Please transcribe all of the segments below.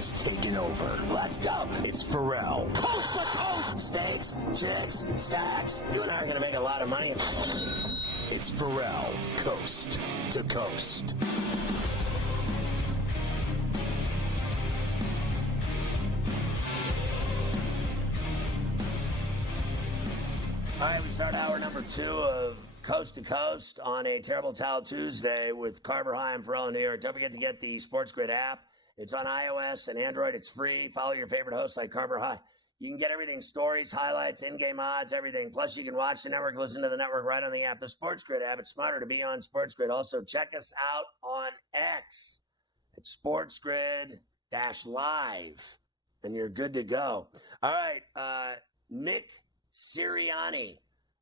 has taken over. Let's go. It's Ferrall. Coast to coast. Steaks, chicks, stacks. You and I are going to make a lot of money. It's Ferrall, coast to coast. All right, we start hour number 2 of Coast to Coast on a Terrible Towel Tuesday with Carver High and Ferrall in New York. Don't forget to get the SportsGrid app. It's on iOS and Android. It's free. Follow your favorite hosts like Carver High. You can get everything, stories, highlights, in-game odds, everything. Plus, you can watch the network, listen to the network right on the app. The SportsGrid app, it's smarter to be on SportsGrid. Also, check us out on X. It's SportsGrid-Live, and you're good to go. All right, Nick Sirianni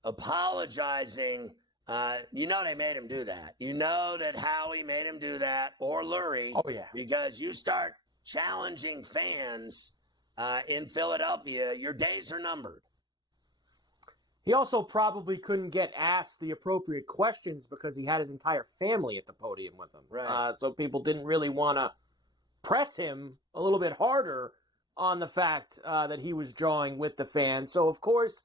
apologizing. You know they made him do that. You know that Howie made him do that, or Lurie. Oh, yeah. Because you start challenging fans in Philadelphia, your days are numbered. He also probably couldn't get asked the appropriate questions because he had his entire family at the podium with him. Right. So people didn't really want to press him a little bit harder on the fact that he was drawing with the fans. So, of course,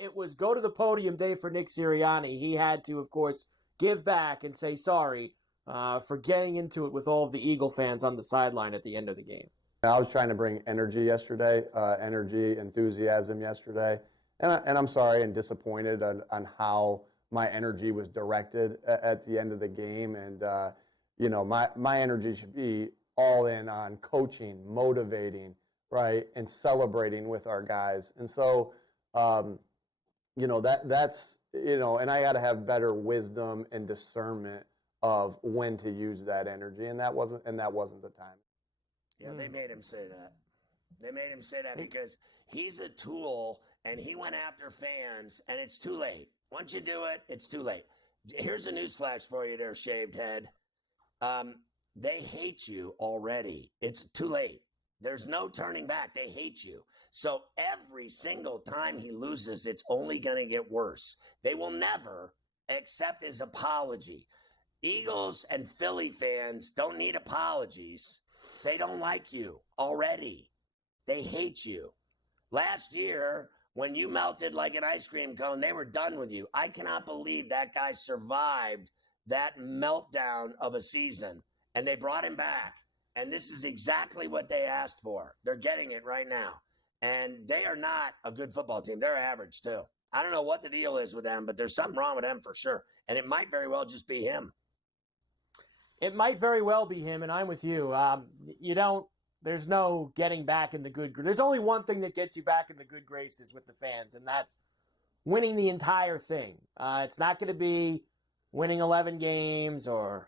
it was go to the podium day for Nick Sirianni. He had to, of course, give back and say sorry for getting into it with all of the Eagle fans on the sideline at the end of the game. I was trying to bring energy yesterday, enthusiasm yesterday. And I'm sorry and disappointed on how my energy was directed at the end of the game. And, my energy should be all in on coaching, motivating, right, and celebrating with our guys. And so, that's, and I got to have better wisdom and discernment of when to use that energy. And that wasn't the time. Yeah, they made him say that. They made him say that because he's a tool and he went after fans, and it's too late. Once you do it, it's too late. Here's a newsflash for you there, shaved head. They hate you already. It's too late. There's no turning back. They hate you. So every single time he loses, it's only going to get worse. They will never accept his apology. Eagles and Philly fans don't need apologies. They don't like you already. They hate you. Last year, when you melted like an ice cream cone, they were done with you. I cannot believe that guy survived that meltdown of a season, and they brought him back. And this is exactly what they asked for. They're getting it right now. And they are not a good football team. They're average, too. I don't know what the deal is with them, but there's something wrong with them for sure. And it might very well just be him. It might very well be him, and I'm with you. There's no getting back in the good graces. There's only one thing that gets you back in the good graces with the fans, and that's winning the entire thing. It's not going to be winning 11 games or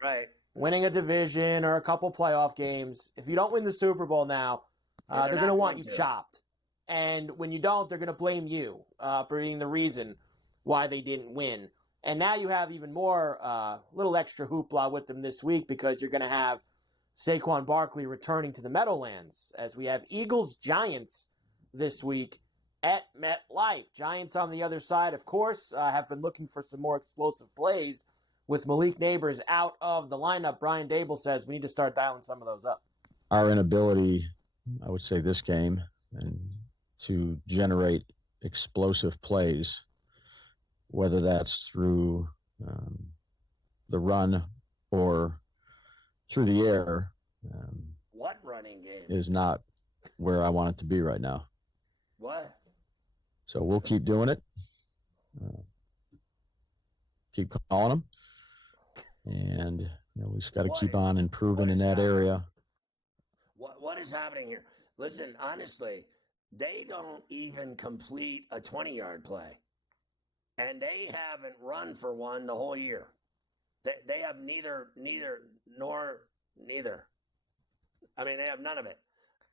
winning a division or a couple playoff games. If you don't win the Super Bowl now, they're going to want you chopped. And when you don't, they're going to blame you for being the reason why they didn't win. And now you have even more little extra hoopla with them this week because you're going to have Saquon Barkley returning to the Meadowlands as we have Eagles-Giants this week at MetLife. Giants on the other side, of course, have been looking for some more explosive plays with Malik Neighbors out of the lineup. Brian Dable says we need to start dialing some of those up. Our inability, I would say this game, and to generate explosive plays, whether that's through the run or through the air, what running game is not where I want it to be right now. What? So we'll keep doing it. Keep calling them. And we just got to keep on improving in that area. What is happening here? Listen, honestly, they don't even complete a 20-yard play. And they haven't run for one the whole year. They have neither. I mean, they have none of it.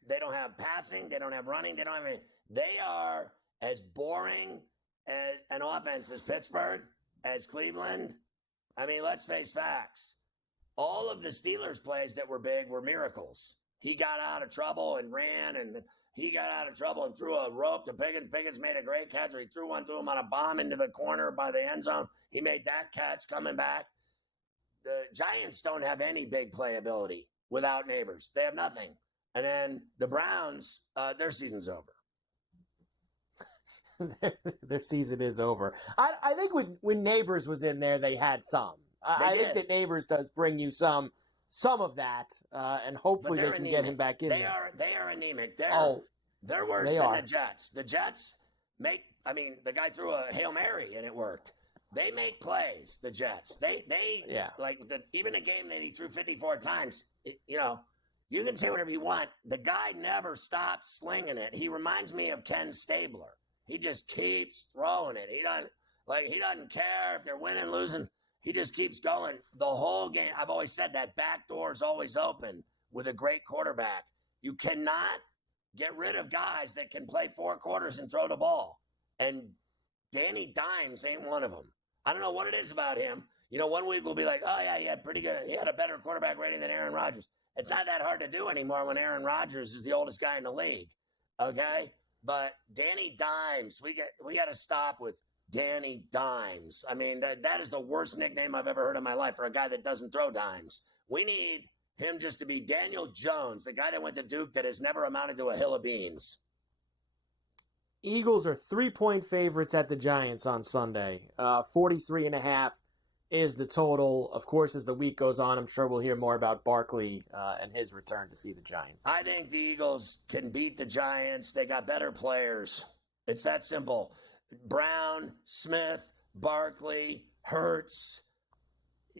They don't have passing. They don't have running. They don't have anything. They are as boring as an offense as Pittsburgh, as Cleveland. I mean, let's face facts. All of the Steelers' plays that were big were miracles. He got out of trouble and ran, and he got out of trouble and threw a rope to Pickens. Pickens made a great catch, or he threw one to him on a bomb into the corner by the end zone. He made that catch coming back. The Giants don't have any big playability without Neighbors. They have nothing. And then the Browns, their season's over. Their season is over. I think when Neighbors was in there, they had some. I think that Neighbors does bring you some of that, and hopefully they can get him back in there. They are anemic. They're worse than the Jets. The Jets the guy threw a Hail Mary and it worked. They make plays, the Jets. Even a game that he threw 54 times, you can say whatever you want. The guy never stops slinging it. He reminds me of Ken Stabler. He just keeps throwing it. He doesn't care if they're winning, losing. He just keeps going the whole game. I've always said that back door is always open with a great quarterback. You cannot get rid of guys that can play 4 quarters and throw the ball. And Danny Dimes ain't one of them. I don't know what it is about him. 1 week we'll be like, oh, yeah, he had a better quarterback rating than Aaron Rodgers. It's not that hard to do anymore when Aaron Rodgers is the oldest guy in the league, okay? But Danny Dimes, we got to stop with Danny Dimes. I mean, that is the worst nickname I've ever heard in my life for a guy that doesn't throw dimes. We need him just to be Daniel Jones, the guy that went to Duke that has never amounted to a hill of beans. Eagles are 3-point favorites at the Giants on Sunday. 43.5 is the total. Of course, as the week goes on, I'm sure we'll hear more about Barkley and his return to see the Giants. I think the Eagles can beat the Giants. They got better players. It's that simple. Brown, Smith, Barkley, Hurts.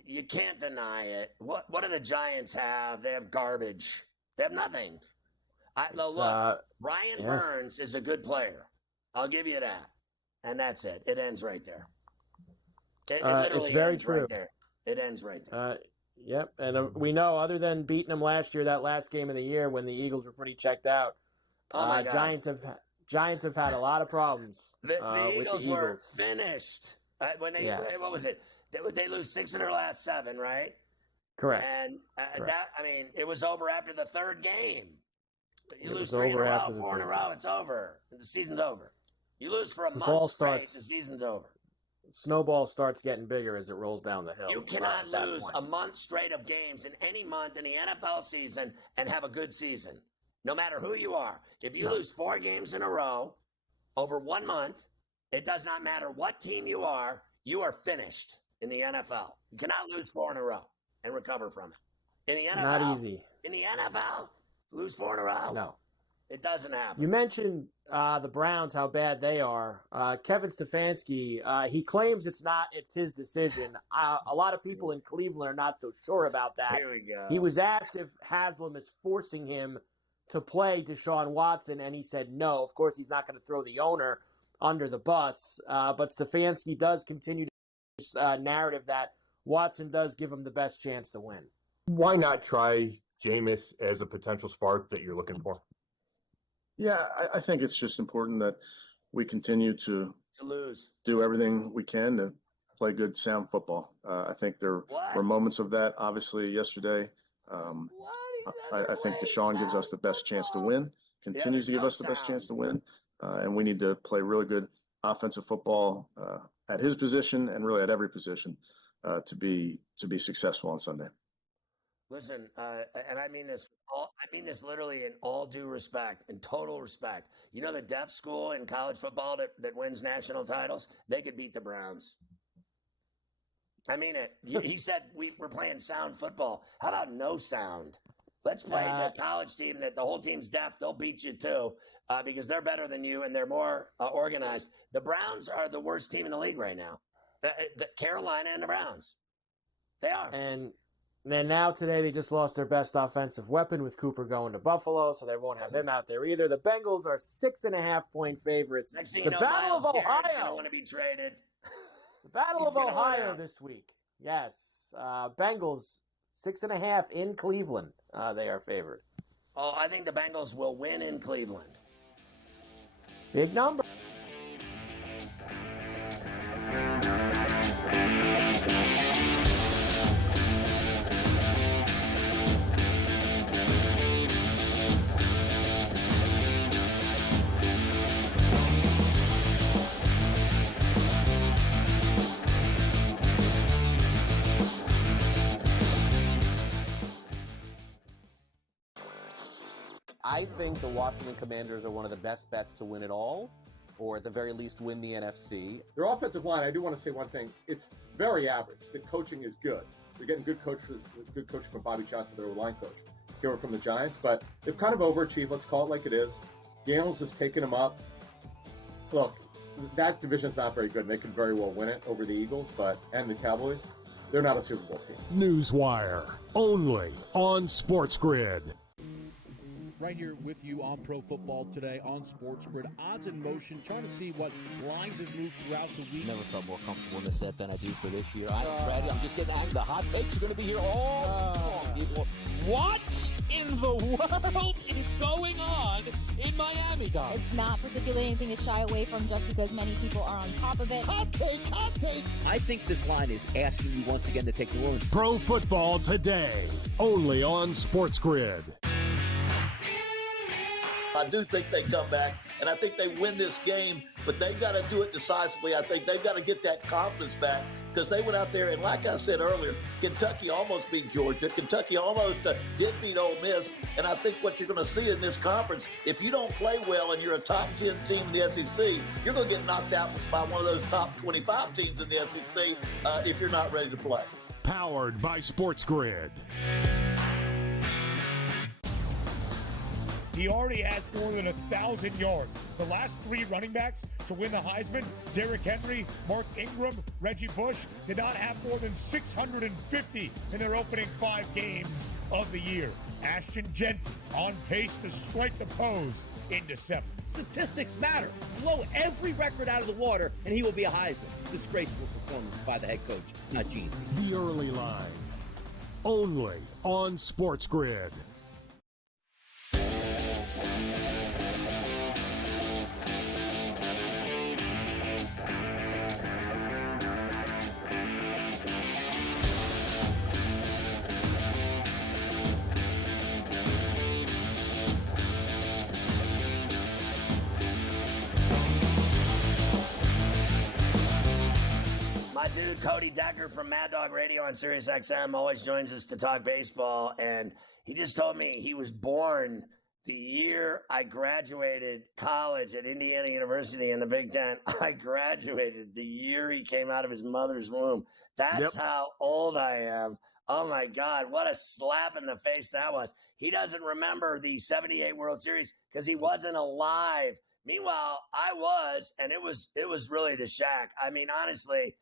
You can't deny it. What do the Giants have? They have garbage. They have nothing. Ryan Burns is a good player. I'll give you that. And that's it. It ends right there. It literally it's very ends true. Right there. It ends right there. Yep. And we know, other than beating them last year, that last game of the year when the Eagles were pretty checked out, Giants have had a lot of problems. The Eagles were finished when they. What was it? They lose 6 in their last 7, right? Correct. And it was over after the 3rd game. You lose 3 in a row, 4 in a row, it's over. The season's over. You lose for a month straight, the season's over. Snowball starts getting bigger as it rolls down the hill. You cannot lose a month straight of games in any month in the NFL season and have a good season, no matter who you are. If you lose 4 games in a row over 1 month, it does not matter what team you are finished in the NFL. You cannot lose 4 in a row and recover from it. In the NFL, not easy. In the NFL, lose 4 in a row. No. It doesn't happen. You mentioned the Browns, how bad they are. Kevin Stefanski, he claims it's his decision. A lot of people in Cleveland are not so sure about that. Here we go. He was asked if Haslam is forcing him to play Deshaun Watson, and he said no. Of course, he's not going to throw the owner under the bus, but Stefanski does continue this narrative that Watson does give him the best chance to win. Why not try Jameis as a potential spark that you're looking for? Yeah, I think it's just important that we continue to do everything we can to play good, sound football. I think there were moments of that, obviously, yesterday. I think Deshaun gives us the best chance to win, continues to give us the best chance to win, and we need to play really good offensive football at his position and really at every position to be successful on Sunday. Listen, and I mean this literally in all due respect, in total respect. You know the deaf school in college football that wins national titles? They could beat the Browns. I mean it. He said we're playing sound football. How about no sound? Let's play the college team that the whole team's deaf. They'll beat you too because they're better than you and they're more organized. The Browns are the worst team in the league right now. The Carolina and the Browns. They are. And then now today they just lost their best offensive weapon with Cooper going to Buffalo, so they won't have him out there either. The Bengals are 6.5-point favorites. Next thing the you know, Battle Myles of Garrett's Ohio. gonna want to be traded. The Battle of Ohio this week. Yes. Bengals 6.5 in Cleveland. They are favored. Oh, I think the Bengals will win in Cleveland. Big number. I think the Washington Commanders are one of the best bets to win it all, or at the very least win the NFC. Their offensive line, I do want to say one thing. It's very average. The coaching is good. They're getting good coaching from Bobby Johnson, their line coach. Came from the Giants, but they've kind of overachieved. Let's call it like it is. Daniels has taken them up. Look, that division's not very good. They could very well win it over the Eagles, and the Cowboys. They're not a Super Bowl team. Newswire, only on SportsGrid. Right here with you on Pro Football Today on SportsGrid. Odds in motion, trying to see what lines have moved throughout the week. Never felt more comfortable in this set than I do for this year. I'm ready. I'm just getting angry. The hot takes are going to be here all long, people. What in the world is going on in Miami, Dom? It's not particularly anything to shy away from just because many people are on top of it. Hot take, hot take. I think this line is asking you once again to take the room. Pro Football Today, only on SportsGrid. I do think they come back, and I think they win this game, but they've got to do it decisively. I think they've got to get that confidence back because they went out there, and like I said earlier, Kentucky almost beat Georgia. Kentucky almost did beat Ole Miss, and I think what you're going to see in this conference, if you don't play well and you're a top 10 team in the SEC, you're going to get knocked out by one of those top 25 teams in the SEC if you're not ready to play. Powered by SportsGrid. He already has more than 1,000 yards. The last three running backs to win the Heisman, Derrick Henry, Mark Ingram, Reggie Bush, did not have more than 650 in their opening 5 games of the year. Ashton Genty on pace to strike the pose in December. Statistics matter. Blow every record out of the water, and he will be a Heisman. Disgraceful performance by the head coach, not Gene. The early line, only on SportsGrid. My dude Cody Decker from Mad Dog Radio on Sirius XM always joins us to talk baseball, and he just told me he was born the year I graduated college at Indiana University in the Big Ten. I graduated the year he came out of his mother's womb. That's how old I am. Oh, my God, what a slap in the face that was. He doesn't remember the 78 World Series because he wasn't alive. Meanwhile, I was, and it was really the Shaq. I mean, honestly,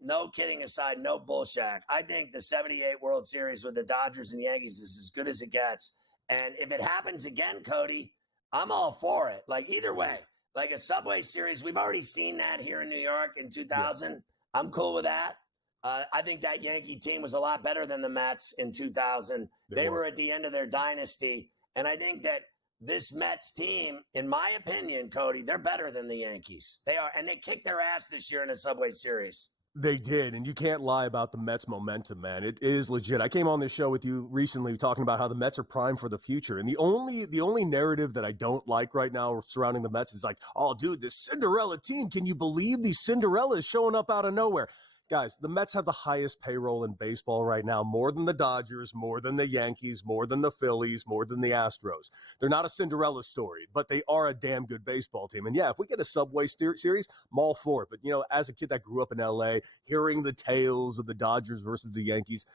no kidding aside, no bullshit. I think the 78 World Series with the Dodgers and Yankees is as good as it gets. And if it happens again, Cody, I'm all for it. Like, either way, like a Subway Series, we've already seen that here in New York in 2000. Yeah. I'm cool with that. I think that Yankee team was a lot better than the Mets in 2000. They were at the end of their dynasty. And I think that this Mets team, in my opinion, Cody, they're better than the Yankees. They are. And they kicked their ass this year in the Subway Series. They did, and you can't lie about the Mets' momentum, man. It is legit. I came on this show with you recently talking about how the Mets are primed for the future, and the only narrative that I don't like right now surrounding the Mets is like, oh, dude, this Cinderella team. Can you believe these Cinderellas showing up out of nowhere? Guys, the Mets have the highest payroll in baseball right now, more than the Dodgers, more than the Yankees, more than the Phillies, more than the Astros. They're not a Cinderella story, but they are a damn good baseball team. And yeah, if we get a Subway Series, I'm all for it. But, you know, as a kid that grew up in L.A., hearing the tales of the Dodgers versus the Yankees,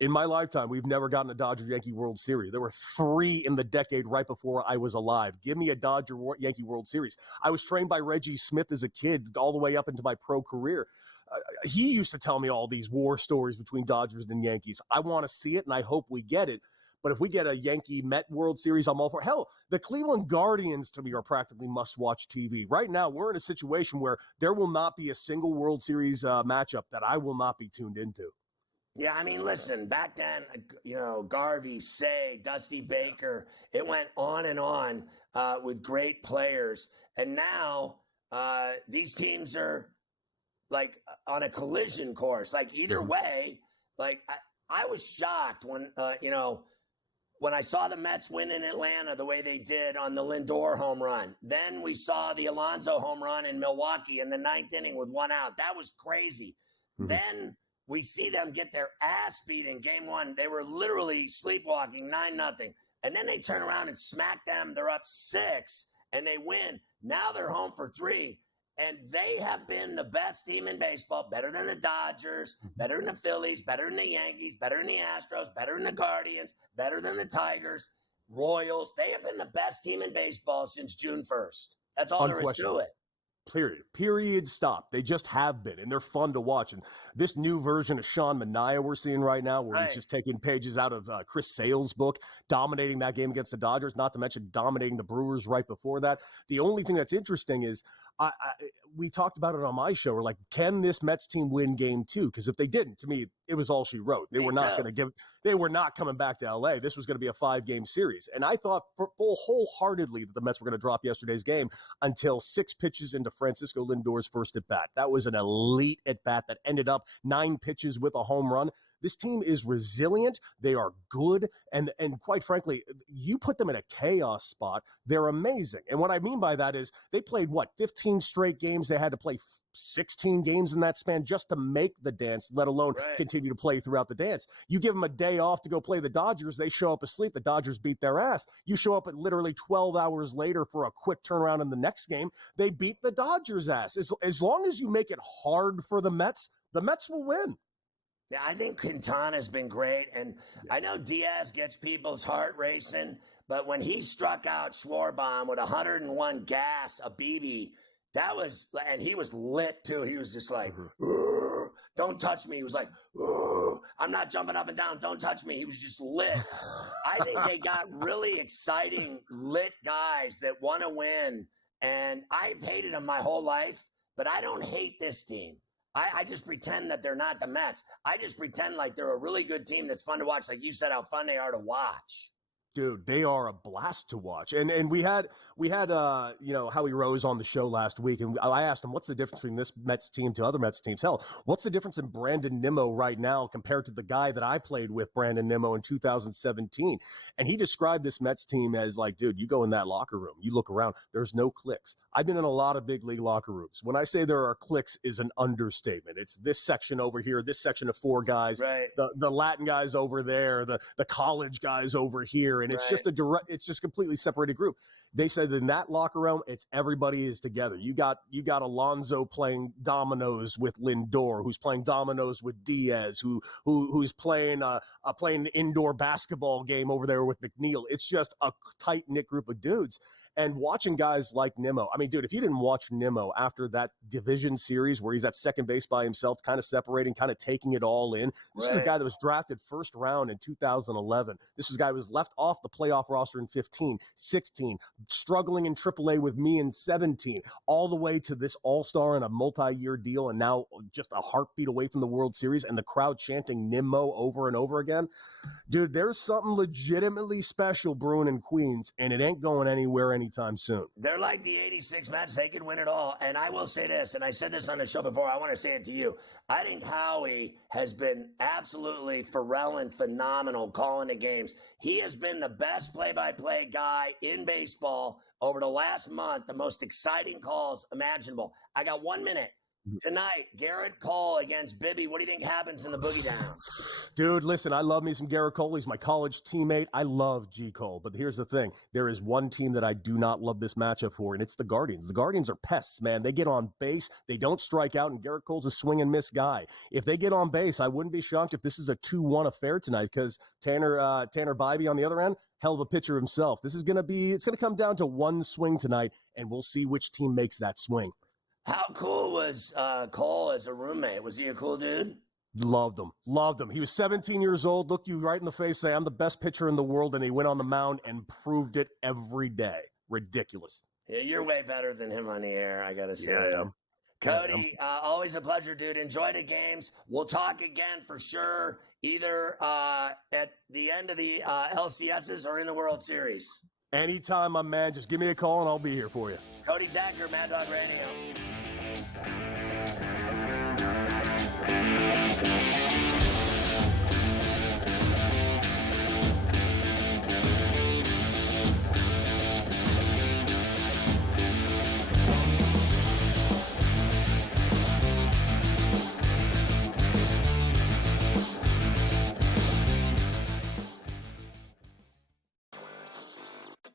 in my lifetime, we've never gotten a Dodger-Yankee World Series. There were 3 in the decade right before I was alive. Give me a Dodger-Yankee World Series. I was trained by Reggie Smith as a kid all the way up into my pro career. He used to tell me all these war stories between Dodgers and Yankees. I want to see it, and I hope we get it. But if we get a Yankee-Met World Series, I'm all for it. Hell, the Cleveland Guardians, to me, are practically must-watch TV. Right now, we're in a situation where there will not be a single World Series matchup that I will not be tuned into. Yeah, I mean, listen, back then, you know, Garvey, Say, Dusty Baker, it went on and on with great players. And now these teams are, like, on a collision course. Like, either way, like, I was shocked when, you know, when I saw the Mets win in Atlanta the way they did on the Lindor home run. Then we saw the Alonso home run in Milwaukee in the 9th inning with 1 out. That was crazy. Mm-hmm. Then we see them get their ass beat in game 1. They were literally sleepwalking 9-0. and then they turn around and smack them. They're up 6, and they win. Now they're home for 3. And they have been the best team in baseball, better than the Dodgers, better than the Phillies, better than the Yankees, better than the Astros, better than the Guardians, better than the Tigers, Royals. They have been the best team in baseball since June 1st. That's all there is to it. Period. Stop. They just have been, and they're fun to watch. And this new version of Sean Manaea we're seeing right now, where he's just taking pages out of Chris Sale's book, dominating that game against the Dodgers, not to mention dominating the Brewers right before that. The only thing that's interesting is we talked about it on my show. We're like, can this Mets team win game 2? Because if they didn't, to me, it was all she wrote. They were not coming back to LA. This was going to be a 5-game series. And I thought wholeheartedly that the Mets were going to drop yesterday's game until 6 pitches into Francisco Lindor's first at bat. That was an elite at bat that ended up 9 pitches with a home run. This team is resilient. They are good. And quite frankly, you put them in a chaos spot, they're amazing. And what I mean by that is they played, 15 straight games. They had to play 16 games in that span just to make the dance, let alone continue to play throughout the dance. You give them a day off to go play the Dodgers. They show up asleep. The Dodgers beat their ass. You show up at literally 12 hours later for a quick turnaround in the next game. They beat the Dodgers' ass. As long as you make it hard for the Mets will win. Yeah, I think Quintana's been great, and I know Diaz gets people's heart racing, but when he struck out Schwarber with 101 gas, a BB, that was, and he was lit too. He was just like, don't touch me. He was like, I'm not jumping up and down. Don't touch me. He was just lit. I think they got really exciting, lit guys that want to win, and I've hated them my whole life, but I don't hate this team. I just pretend that they're not the Mets. I just pretend like they're a really good team that's fun to watch. Like you said, how fun they are to watch. Dude, they are a blast to watch. And we had Howie Rose on the show last week, and I asked him, what's the difference between this Mets team to other Mets teams? Hell, what's the difference in Brandon Nimmo right now compared to the guy that I played with, Brandon Nimmo, in 2017? And he described this Mets team as like, dude, you go in that locker room, you look around, there's no cliques. I've been in a lot of big league locker rooms. When I say there are cliques is an understatement. It's this section over here, this section of 4 guys, the Latin guys over there, the college guys over here. And it's it's just completely separated group. They said in that locker room, it's everybody is together. You got Alonso playing dominoes with Lindor, who's playing dominoes with Diaz, who's playing an indoor basketball game over there with McNeil. It's just a tight knit group of dudes. And watching guys like Nimmo, I mean, dude, if you didn't watch Nimmo after that division series where he's at second base by himself, kind of separating, kind of taking it all in. This is a guy that was drafted first round in 2011. This was a guy who was left off the playoff roster in 15, 16, struggling in AAA with me in 17, all the way to this all-star in a multi-year deal, and now just a heartbeat away from the World Series, and the crowd chanting Nimmo over and over again. Dude, there's something legitimately special brewing in Queens, and it ain't going anywhere anytime soon. They're like the 86 Mets. They can win it all. And I will say this, and I said this on the show before, I want to say it to you. I think Howie has been absolutely Ferrall and phenomenal calling the games. He has been the best play-by-play guy in baseball over the last month, the most exciting calls imaginable. I got 1 minute. Tonight, Garrett Cole against Bibby. What do you think happens in the Boogie Down? Dude, listen, I love me some Garrett Cole. He's my college teammate. I love G. Cole. But here's the thing. There is one team that I do not love this matchup for, and it's the Guardians. The Guardians are pests, man. They get on base. They don't strike out, and Garrett Cole's a swing and miss guy. If they get on base, I wouldn't be shocked if this is a 2-1 affair tonight, because Tanner Bybee on the other end, hell of a pitcher himself. It's going to come down to one swing tonight, and we'll see which team makes that swing. How cool was Cole as a roommate? Was he a cool dude? Loved him. He was 17 years old, looked you right in the face, say, I'm the best pitcher in the world, and he went on the mound and proved it every day. Ridiculous. Yeah, you're way better than him on the air, I got to say. Yeah, Cody, always a pleasure, dude. Enjoy the games. We'll talk again for sure, either at the end of the LCSs or in the World Series. Anytime, my man. Just give me a call, and I'll be here for you. Cody Decker, Mad Dog Radio.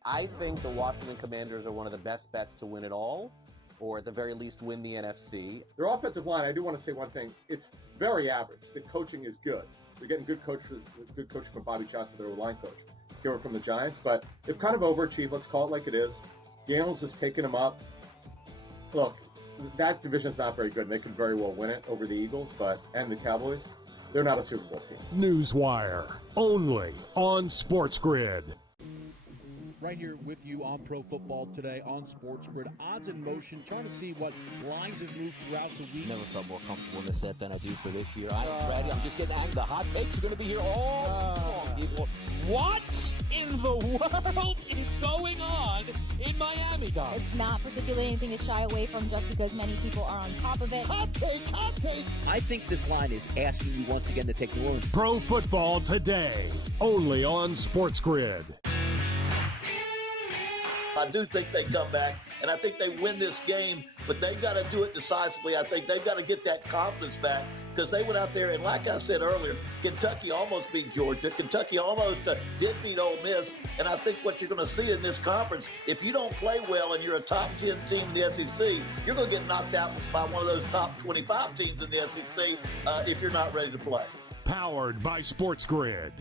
I think the Washington Commanders are one of the best bets to win it all, or at the very least win the NFC. Their offensive line, I do want to say one thing. It's very average. The coaching is good. They're getting good coaching from Bobby Johnson, their line coach. Here from the Giants, but they've kind of overachieved. Let's call it like it is. Daniels has taken them up. Look, that division's not very good. And they could very well win it over the Eagles, and the Cowboys. They're not a Super Bowl team. Newswire, only on SportsGrid. Right here with you on Pro Football Today on SportsGrid. Odds in motion, trying to see what lines have moved throughout the week. Never felt more comfortable in this set than I do for this year. I'm just getting angry. The hot takes are going to be here all people. What in the world is going on in Miami, guys? It's not particularly anything to shy away from just because many people are on top of it. Hot take, hot take. I think this line is asking you once again to take New Orleans. Pro Football Today, only on SportsGrid. I do think they come back, and I think they win this game, but they've got to do it decisively. I think they've got to get that confidence back because they went out there, and like I said earlier, Kentucky almost beat Georgia. Kentucky almost did beat Ole Miss, and I think what you're going to see in this conference, if you don't play well and you're a top 10 team in the SEC, you're going to get knocked out by one of those top 25 teams in the SEC if you're not ready to play. Powered by SportsGrid.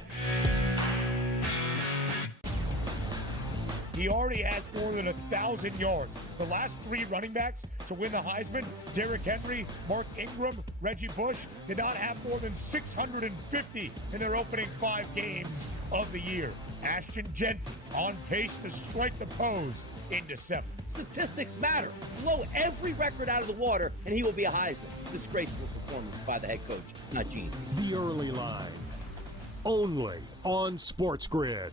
He already has more than 1,000 yards. The last three running backs to win the Heisman, Derrick Henry, Mark Ingram, Reggie Bush, did not have more than 650 in their opening 5 games of the year. Ashton Genty on pace to strike the pose in December. Statistics matter. Blow every record out of the water, and he will be a Heisman. Disgraceful performance by the head coach, not Gene. The early line, only on SportsGrid.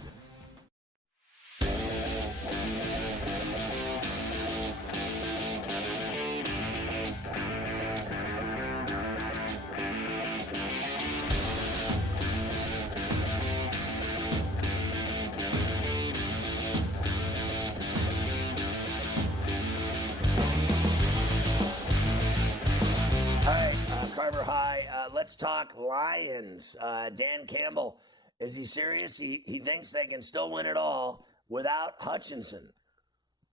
Carver High. Let's talk Lions. Dan Campbell, is he serious? He thinks they can still win it all without Hutchinson.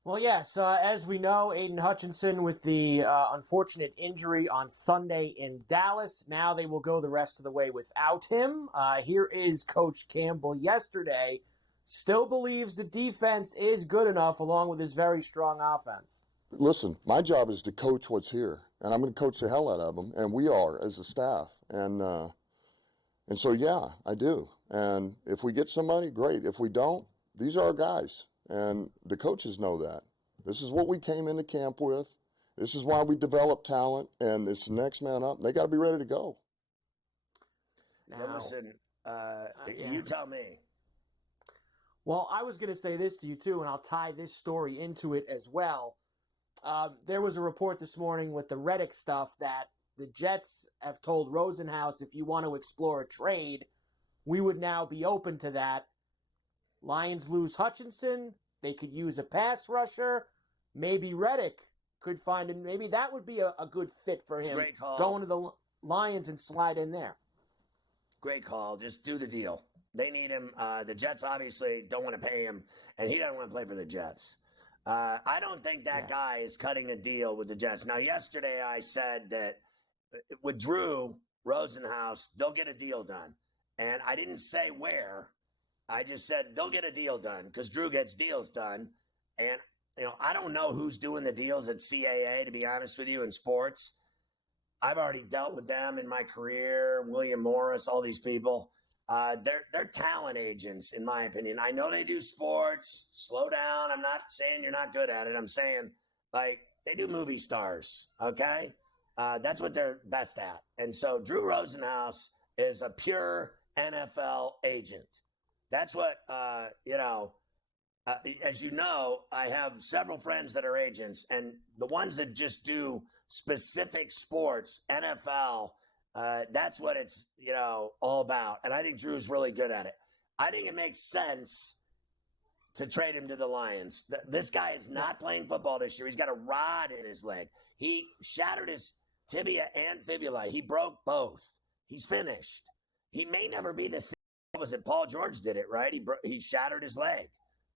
Well, yes. As we know, Aiden Hutchinson with the unfortunate injury on Sunday in Dallas. Now they will go the rest of the way without him. Here is Coach Campbell yesterday. Still believes the defense is good enough along with his very strong offense. Listen, my job is to coach what's here, and I'm going to coach the hell out of them, and we are as a staff. And so, yeah, I do. And if we get somebody, great. If we don't, these are our guys, and the coaches know that. This is what we came into camp with. This is why we develop talent, and it's the next man up. They got to be ready to go. Now, listen, you tell me. Well, I was going to say this to you, too, and I'll tie this story into it as well. There was a report this morning with the Reddick stuff that the Jets have told Rosenhaus, if you want to explore a trade, we would now be open to that. Lions lose Hutchinson. They could use a pass rusher. Maybe Reddick could find him. Maybe that would be a good fit for him. Great call. Going to the Lions and slide in there. Great call. Just do the deal. They need him. The Jets obviously don't want to pay him, and he doesn't want to play for the Jets. I don't think that guy is cutting a deal with the Jets. Now, yesterday I said that with Drew Rosenhaus, they'll get a deal done. And I didn't say where. I just said they'll get a deal done because Drew gets deals done. And, I don't know who's doing the deals at CAA, to be honest with you, in sports. I've already dealt with them in my career, William Morris, all these people. They're talent agents, in my opinion. I know they do sports. Slow down. I'm not saying you're not good at it. I'm saying, they do movie stars, okay? That's what they're best at. And so Drew Rosenhaus is a pure NFL agent. That's what, as you know, I have several friends that are agents, and the ones that just do specific sports, NFL, that's what it's, all about. And I think Drew's really good at it. I think it makes sense to trade him to the Lions. This guy is not playing football this year. He's got a rod in his leg. He shattered his tibia and fibula. He broke both. He's finished. He may never be the same. What was it? Paul George did it, right? He shattered his leg.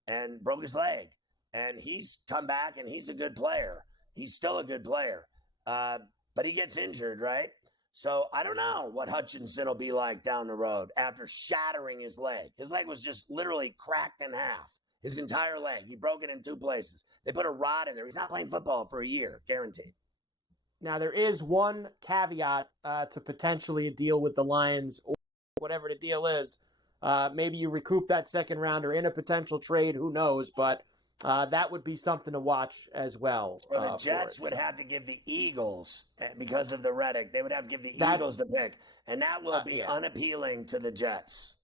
and broke his leg. And he's come back, and he's a good player. He's still a good player. But he gets injured, right? So I don't know what Hutchinson will be like down the road after shattering his leg. His leg was just literally cracked in half. His entire leg. He broke it in 2 places. They put a rod in there. He's not playing football for a year, guaranteed. Now, there is one caveat to potentially a deal with the Lions, or whatever the deal is. Maybe you recoup that second rounder in a potential trade. Who knows? But that would be something to watch as well. So the Jets would have to give the Eagles, because of the Reddick, they would have to give the Eagles the pick. And that will be unappealing to the Jets.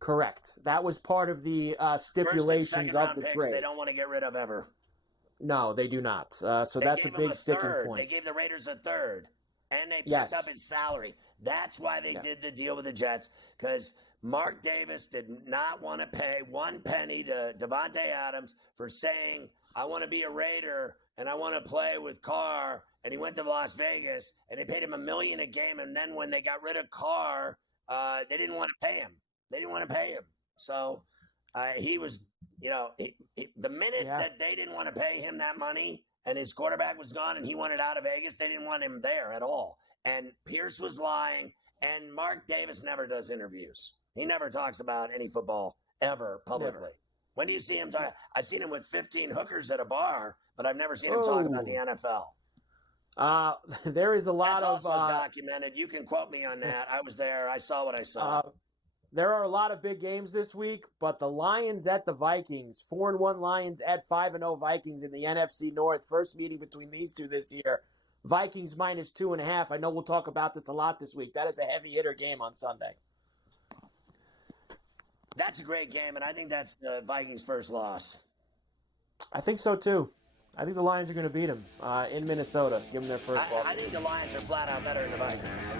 Correct. That was part of the stipulations of the trade. They don't want to get rid of ever. No, they do not. So that's a big sticking point. They gave the Raiders a third, and they picked up his salary. That's why they did the deal with the Jets, because Mark Davis did not want to pay 1 penny to Devontae Adams for saying, I want to be a Raider and I want to play with Carr. And he went to Las Vegas, and they paid him $1 million a game. And then when they got rid of Carr, they didn't want to pay him. They didn't want to pay him. So he was, the minute that they didn't want to pay him that money and his quarterback was gone and he wanted out of Vegas, they didn't want him there at all. And Pierce was lying, and Mark Davis never does interviews. He never talks about any football ever publicly. Never. When do you see him talk? I've seen him with 15 hookers at a bar, but I've never seen him talk about the NFL. There is a lot That's also documented. You can quote me on that. I was there. I saw what I saw. There are a lot of big games this week, but the Lions at the Vikings, 4-1 Lions at 5-0 Vikings in the NFC North. First meeting between these two this year. Vikings minus 2.5. I know we'll talk about this a lot this week. That is a heavy hitter game on Sunday. That's a great game, and I think that's the Vikings' first loss. I think so, too. I think the Lions are going to beat them in Minnesota, give them their first loss. I think the Lions are flat out better than the Vikings.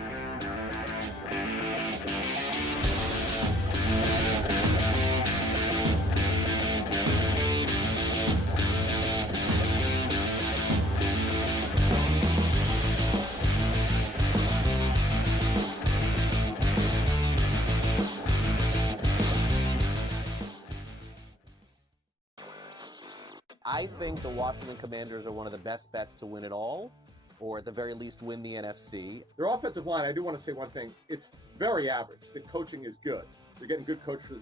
I think the Washington Commanders are one of the best bets to win it all, or at the very least win the NFC. Their offensive line, I do want to say one thing. It's very average. The coaching is good. They're getting good coaching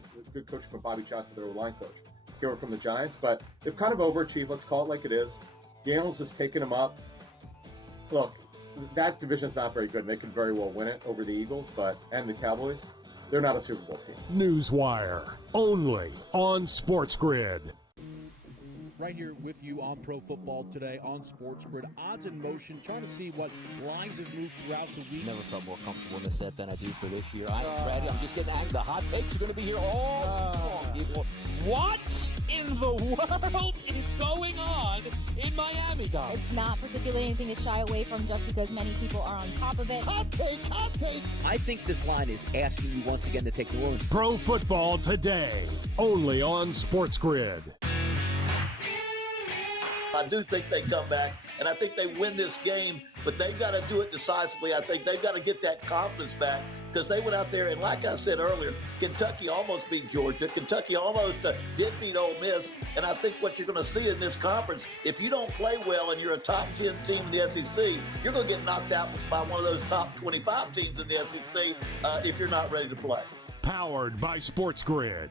from Bobby Johnson, their line coach, here from the Giants. But they've kind of overachieved. Let's call it like it is. Daniels has taken them up. Look, that division's not very good. They could very well win it over the Eagles, and the Cowboys. They're not a Super Bowl team. Newswire, only on SportsGrid. Right here with you on Pro Football Today on SportsGrid. Odds in motion, trying to see what lines have moved throughout the week. Never felt more comfortable in the set than I do for this year. I'm ready. I'm just getting angry. The hot takes are going to be here all song, people. What in the world is going on in Miami, Dom? It's not particularly anything to shy away from just because many people are on top of it. Hot take. I think this line is asking you once again to take the room. Pro Football Today, only on SportsGrid. I do think they come back, and I think they win this game, but they've got to do it decisively. I think they've got to get that confidence back because they went out there, and like I said earlier, Kentucky almost beat Georgia. Kentucky almost did beat Ole Miss, and I think what you're going to see in this conference, if you don't play well and you're a top 10 team in the SEC, you're going to get knocked out by one of those top 25 teams in the SEC if you're not ready to play. Powered by SportsGrid.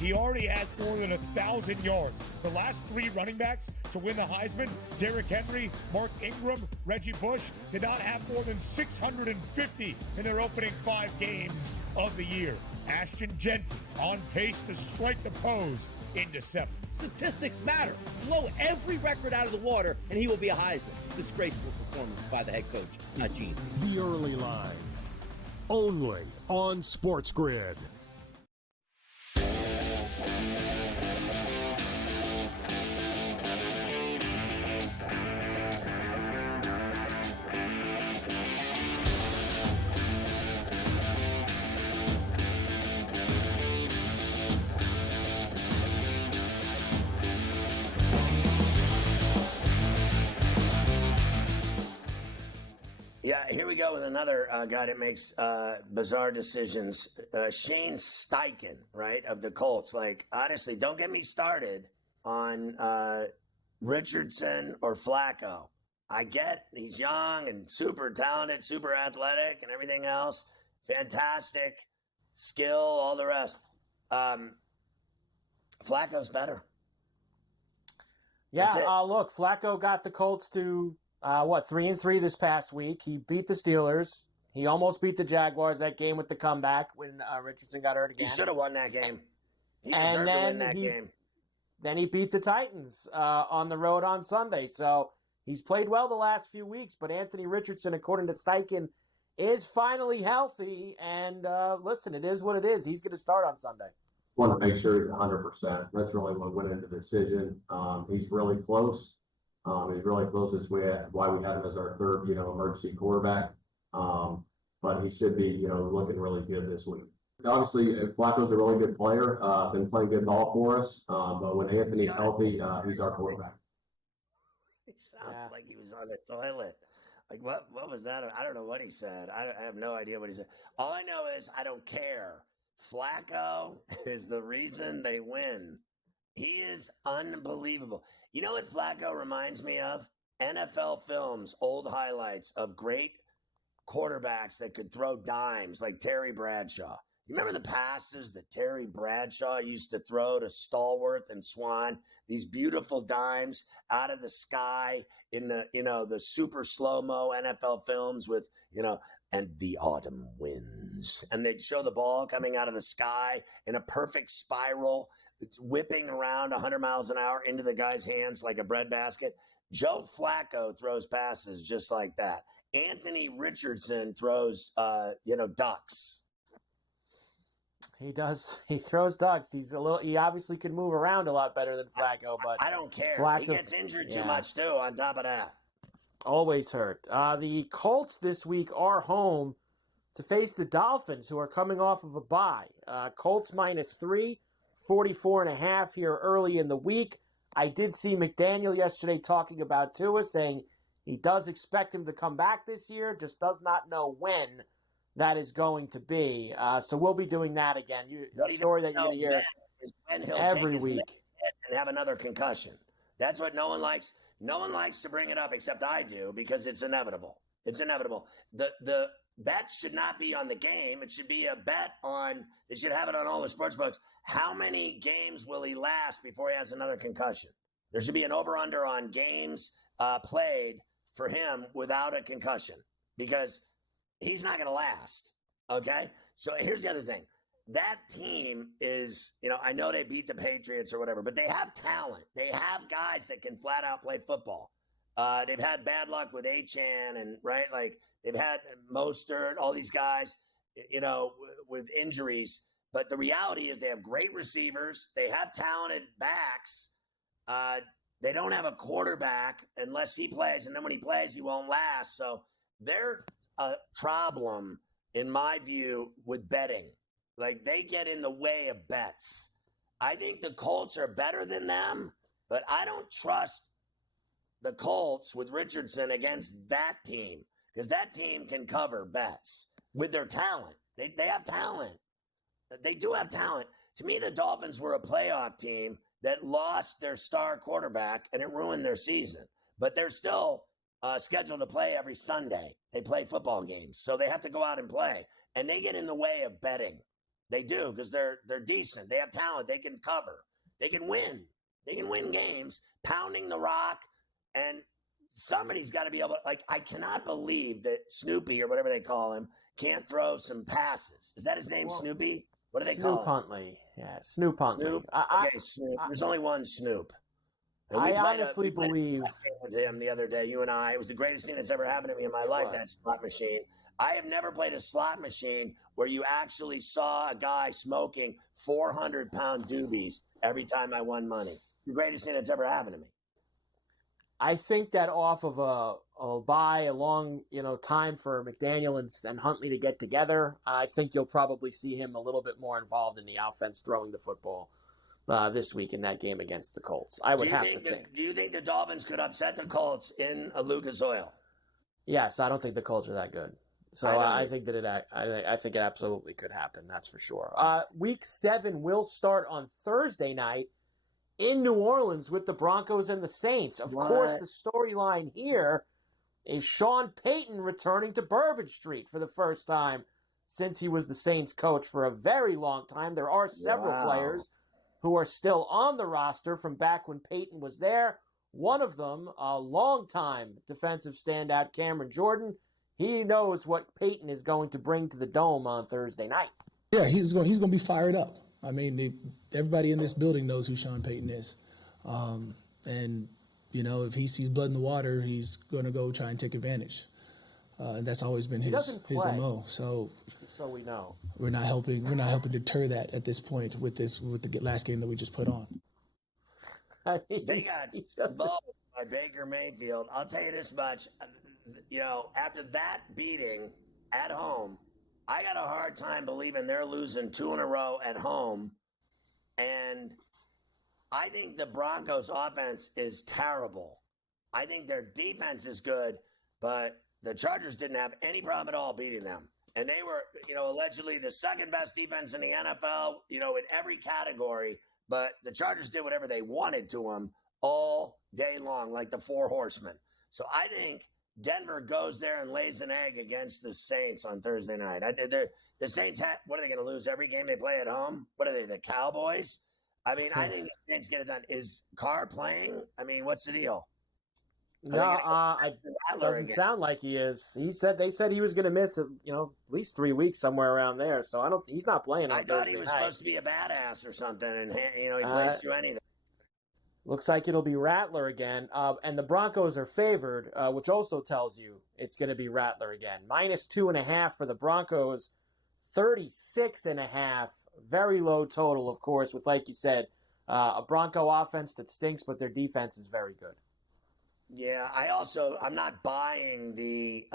He already has more than 1,000 yards. The last 3 running backs to win the Heisman, Derrick Henry, Mark Ingram, Reggie Bush, did not have more than 650 in their opening 5 games of the year. Ashton Genty on pace to strike the pose in December. Statistics matter. Blow every record out of the water, and he will be a Heisman. Disgraceful performance by the head coach, Gene. The early line, only on SportsGrid. Yeah, Here we go with another guy that makes bizarre decisions. Shane Steichen, right, of the Colts. Like, honestly, don't get me started on Richardson or Flacco. I get he's young and super talented, super athletic and everything else. Fantastic skill, all the rest. Flacco's better. Yeah, look, Flacco got the Colts to 3-3 this past week. He beat the Steelers. He almost beat the Jaguars that game with the comeback when Richardson got hurt again. He should have won that game. He deserved to win that game. Then he beat the Titans on the road on Sunday. So he's played well the last few weeks, but Anthony Richardson, according to Steichen, is finally healthy. And listen, it is what it is. He's going to start on Sunday. Want to make sure he's 100%. That's really what went into the decision. He's really close. He's really close. That's why we had him as our third, emergency quarterback. But he should be, looking really good this week. Obviously, Flacco's a really good player. Been playing good ball for us. But when Anthony's healthy, he's our quarterback. He sounded like he was on the toilet. Like, what was that? I don't know what he said. I have no idea what he said. All I know is I don't care. Flacco is the reason they win. He is unbelievable. You know what Flacco reminds me of? NFL films, old highlights of great quarterbacks that could throw dimes like Terry Bradshaw. You remember the passes that Terry Bradshaw used to throw to Stallworth and Swan? These beautiful dimes out of the sky in the, the super slow-mo NFL films with, and the autumn winds. And they'd show the ball coming out of the sky in a perfect spiral. It's whipping around 100 miles an hour into the guy's hands like a breadbasket. Joe Flacco throws passes just like that. Anthony Richardson throws, ducks. He does. He throws ducks. He obviously can move around a lot better than Flacco, but I don't care. Flacco, he gets injured too much too, on top of that. Always hurt. The Colts this week are home to face the Dolphins, who are coming off of a bye. Colts -3, 44.5 here early in the week. I did see McDaniel yesterday talking about Tua, saying he does expect him to come back this year, just does not know when that is going to be. So we'll be doing that again. A story that you're going to hear every week. And have another concussion. That's what no one likes. No one likes to bring it up except I do, because it's inevitable. It's inevitable. The bet should not be on the game. It should be a bet on, they should have it on all the sports books. How many games will he last before he has another concussion? There should be an over-under on games played for him without a concussion, because he's not going to last. Okay? So here's the other thing. That team is, I know they beat the Patriots or whatever, but they have talent. They have guys that can flat out play football. They've had bad luck with Achane and, right, like they've had Mostert, all these guys, with injuries. But the reality is they have great receivers. They have talented backs. They don't have a quarterback unless he plays. And then when he plays, he won't last. So they're a problem, in my view, with betting. Like, they get in the way of bets. I think the Colts are better than them, but I don't trust the Colts with Richardson against that team, because that team can cover bets with their talent. They have talent. They do have talent. To me, the Dolphins were a playoff team that lost their star quarterback, and it ruined their season. But they're still scheduled to play every Sunday. They play football games, so they have to go out and play. And they get in the way of betting. They do, because they're decent. They have talent. They can cover. They can win. They can win games, pounding the rock. And somebody's got to be able to, like, I cannot believe that Snoopy, or whatever they call him, can't throw some passes. Is that his name, Snoopy? What do they call him? Snoop Huntley. Yeah, Snoop Huntley. Snoop? Snoop. There's only one Snoop. I honestly believe with him the other day, you and I. It was the greatest thing that's ever happened to me in my life, that slot machine. I have never played a slot machine where you actually saw a guy smoking 400-pound doobies every time I won money. It's the greatest thing that's ever happened to me. I think that off of a bye, a long time for McDaniel and Huntley to get together, I think you'll probably see him a little bit more involved in the offense, throwing the football this week in that game against the Colts. I would have to think. Do you think the Dolphins could upset the Colts in a Lucas Oil? Yes, I don't think the Colts are that good. So I think that I think it absolutely could happen. That's for sure. Week 7 will start on Thursday night in New Orleans with the Broncos and the Saints. Of course, the storyline here is Sean Payton returning to Bourbon Street for the first time since he was the Saints coach for a very long time. There are several players who are still on the roster from back when Payton was there. One of them, a longtime defensive standout, Cameron Jordan. He knows what Payton is going to bring to the Dome on Thursday night. Yeah, he's going to be fired up. I mean, everybody in this building knows who Sean Payton is. And, you know, if he sees blood in the water, he's going to go try and take advantage. And that's always been his MO. So we know. We're not helping deter that at this point with the last game that we just put on. They got smoked by Baker Mayfield. I'll tell you this much. You know, after that beating at home, I got a hard time believing they're losing 2 in a row at home. And I think the Broncos' offense is terrible. I think their defense is good, but the Chargers didn't have any problem at all beating them. And they were, you know, allegedly the second best defense in the NFL, you know, in every category. But the Chargers did whatever they wanted to them all day long, like the 4 horsemen. So I think Denver goes there and lays an egg against the Saints on Thursday night. The Saints, what are they going to lose every game they play at home? What are they, the Cowboys? I mean, I think the Saints get it done. Is Carr playing? I mean, what's the deal? No, it doesn't sound like he is. They said he was going to miss, you know, at least 3 weeks somewhere around there. So he's not playing. I thought he was supposed to be a badass or something, and you know he plays through anything. Looks like it'll be Rattler again, and the Broncos are favored, which also tells you it's going to be Rattler again. -2.5 for the Broncos, 36.5. Very low total, of course, with, like you said, a Bronco offense that stinks, but their defense is very good. Yeah, I'm not buying the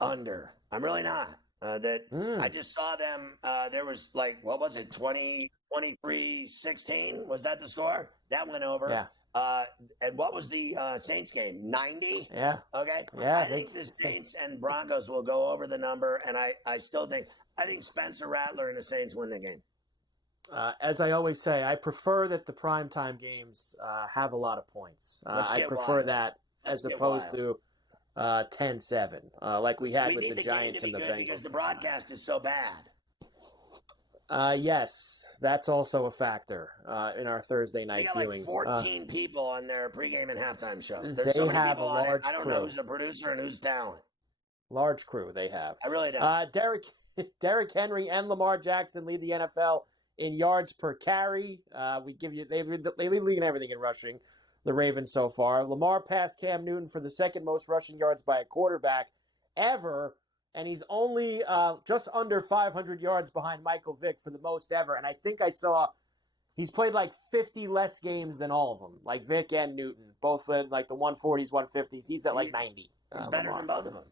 under. I'm really not. I just saw them. There was like, what was it, 23-16? Was that the score? That went over. Yeah. And what was the Saints game? 90? Yeah. Okay. Yeah, I think the Saints and Broncos will go over the number, and I still think Spencer Rattler and the Saints win the game. As I always say, I prefer that the primetime games have a lot of points. I prefer that as opposed to 10-7, like we had with the Giants and the Bengals. Because the broadcast is so bad. Yes, that's also a factor in our Thursday night viewing. They got like 14 people on their pregame and halftime show. They There's so many have people a large on it. I don't know who's the producer and who's talent. Large crew they have. I really don't. Derrick Henry and Lamar Jackson lead the NFL in yards per carry. They lead the league in everything in rushing. The Ravens so far. Lamar passed Cam Newton for the second most rushing yards by a quarterback ever, and he's only just under 500 yards behind Michael Vick for the most ever. And I think I saw he's played like 50 less games than all of them, like Vick and Newton, both with like the 140s, 150s. He's at like 90. He's better than both of them.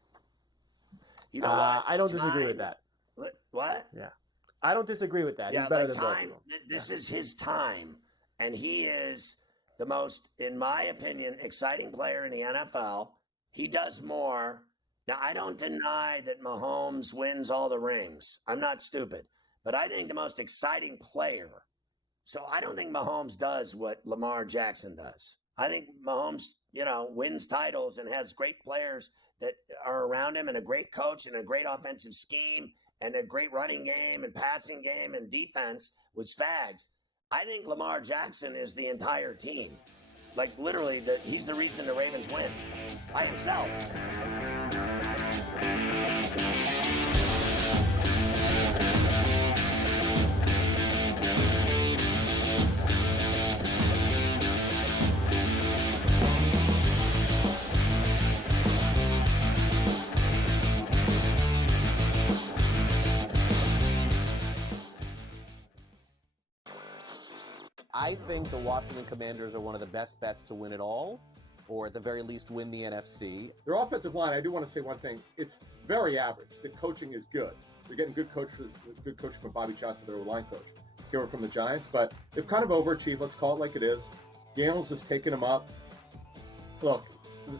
You know what? I don't disagree with that. What? Yeah. I don't disagree with that. Yeah, he's better than both of them. This is his time, and he is the most, in my opinion, exciting player in the NFL. He does more. Now, I don't deny that Mahomes wins all the rings. I'm not stupid. But I think the most exciting player, so I don't think Mahomes does what Lamar Jackson does. I think Mahomes, wins titles and has great players that are around him and a great coach and a great offensive scheme and a great running game and passing game and defense with Spags. I think Lamar Jackson is the entire team. Like, literally, he's the reason the Ravens win by himself. I think the Washington Commanders are one of the best bets to win it all, or at the very least win the NFC. Their offensive line, I do want to say one thing. It's very average. The coaching is good. They're getting good coaching from Bobby Johnson, their line coach. Here from the Giants, but they've kind of overachieved. Let's call it like it is. Daniels has taken them up. Look,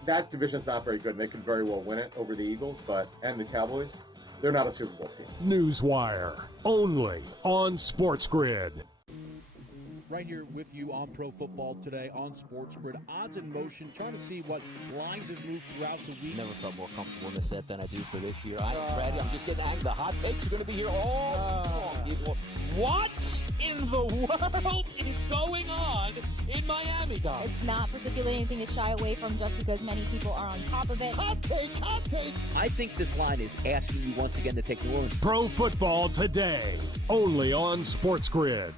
that division's not very good. They could very well win it over the Eagles, and the Cowboys. They're not a Super Bowl team. Newswire, only on SportsGrid. Right here with you on Pro Football Today on SportsGrid. Odds in motion, trying to see what lines have moved throughout the week. Never felt more comfortable in this set than I do for this year. I'm just getting angry. The hot takes are going to be here all people. What in the world is going on in Miami, Dom? It's not particularly anything to shy away from just because many people are on top of it. Hot take, hot take. I think this line is asking you once again to take New Orleans. Pro Football Today, only on SportsGrid.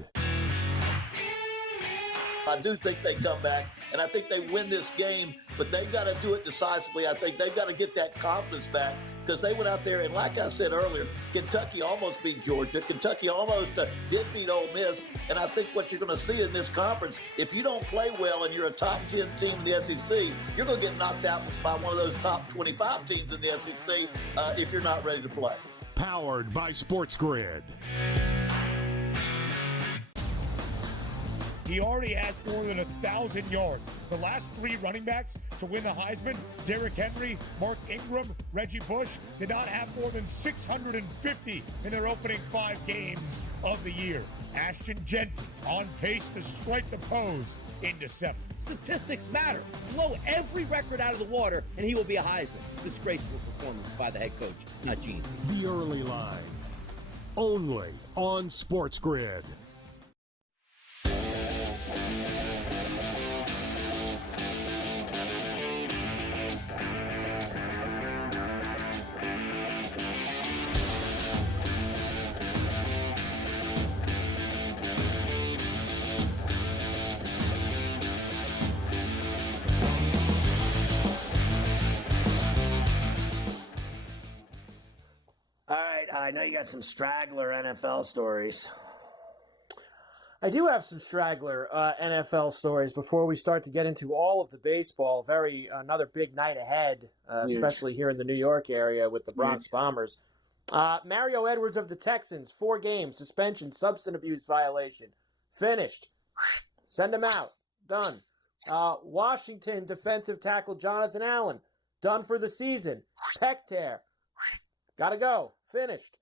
I do think they come back, and I think they win this game, but they've got to do it decisively. I think they've got to get that confidence back because they went out there, and like I said earlier, Kentucky almost beat Georgia. Kentucky almost did beat Ole Miss, and I think what you're going to see in this conference, if you don't play well and you're a top 10 team in the SEC, you're going to get knocked out by one of those top 25 teams in the SEC if you're not ready to play. Powered by SportsGrid. He already has more than 1,000 yards. The last 3 running backs to win the Heisman, Derrick Henry, Mark Ingram, Reggie Bush, did not have more than 650 in their opening 5 games of the year. Ashton Jeanty on pace to strike the pose in December. Statistics matter. Blow every record out of the water, and he will be a Heisman. Disgraceful performance by the head coach, not Gene. The early line, only on SportsGrid. I know you got some straggler NFL stories. I do have some straggler NFL stories before we start to get into all of the baseball. Another big night ahead, especially here in the New York area with the Bronx Bombers. Mario Edwards of the Texans, 4 games, suspension, substance abuse violation. Finished. Send him out. Done. Washington defensive tackle Jonathan Allen, done for the season. Pec tear. Gotta go. Finished.